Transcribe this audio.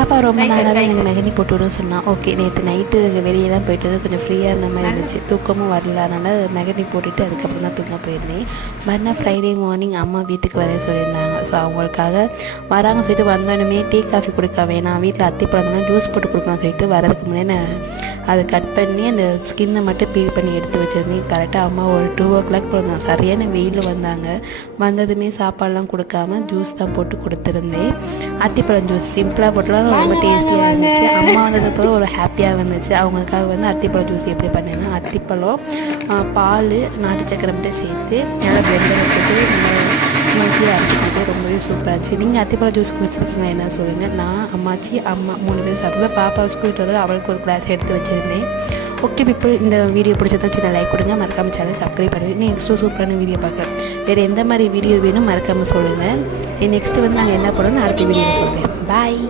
பாப்பா ரொம்ப நாளாகவே எனக்கு மெஹந்தி போட்டு விடுன்னு சொன்னான் ஓகே நேற்று நைட்டு வெளியெல்லாம் போயிட்டு வந்து கொஞ்சம் ஃப்ரீயாக இருந்த மாதிரி இருந்துச்சு. தூக்கமும் வரல அதனால் மெஹந்தி போட்டுட்டு அதுக்கப்புறம் தான் தூங்க போயிருந்தேன். மறுநாள் ஃப்ரைடே மார்னிங் அம்மா வீட்டுக்கு வரேன் சொல்லியிருந்தாங்க. ஸோ அவங்களுக்காக வராங்க சொல்லிட்டு வந்தோடனே டீ காஃபி கொடுக்க வேணாம். வீட்டில் அத்திப்பழம் தான் ஜூஸ் போட்டு கொடுக்கணும்னு சொல்லிட்டு வரதுக்கு முன்னே நான் அதை கட் பண்ணி அந்த ஸ்கின்னை மட்டும் பீல் பண்ணி எடுத்து வச்சுருந்தேன். கரெக்டாக அம்மா ஒரு டூ ஓ கிளாக் போல சரியான வெயில் வந்தாங்க. வந்ததுமே சாப்பாடெல்லாம் கொடுக்காம ஜூஸ் தான் போட்டு கொடுத்துருந்தேன். அத்திப்பழம் ஜூஸ் சிம்பிளாக போட்டுலாம் ரொம்ப டேஸ்டியாக இருந்துச்சு. அம்மா வந்ததுக்கப்புறம் ஒரு ஹாப்பியாக இருந்துச்சு அவங்களுக்காக வந்து அத்திப்பழம் ஜூஸ் எப்படி பண்ணேன்னா அத்திப்பழம் பால் நாட்டு சக்கரை மட்டும் சேர்த்து நல்லா பிளெண்டர் போட்டு அம்மாச்சி அரைச்சிக்கிட்டு ரொம்பவே சூப்பராக இருந்துச்சு. நீங்கள் அத்திப்பழம் ஜூஸ் குடிச்சிருக்கீங்களா என்ன சொல்லுங்கள் நான் அம்மாச்சி அம்மா மூணு பேர் சாப்பிடுவேன் பாப்பா ஸ்கூல் வர அவளுக்கு ஒரு கிளாஸ் எடுத்து வச்சுருந்தேன். ஓகே பீப்புள் இந்த வீடியோ பிடிச்சதா சின்ன லைக் கொடுங்க. மறக்காம சேனல் சப்ஸ்கிரைப் பண்ணுவேன் நெக்ஸ்ட்டு சூப்பரான வீடியோ பார்க்குறேன். வேறு எந்த மாதிரி வீடியோ வேணும் மறக்காமல் சொல்லுங்கள் நெக்ஸ்ட்டு வந்து நாங்கள் என்ன பண்ணணும்னு அடுத்த வீடியோ சொல்கிறேன் பாய்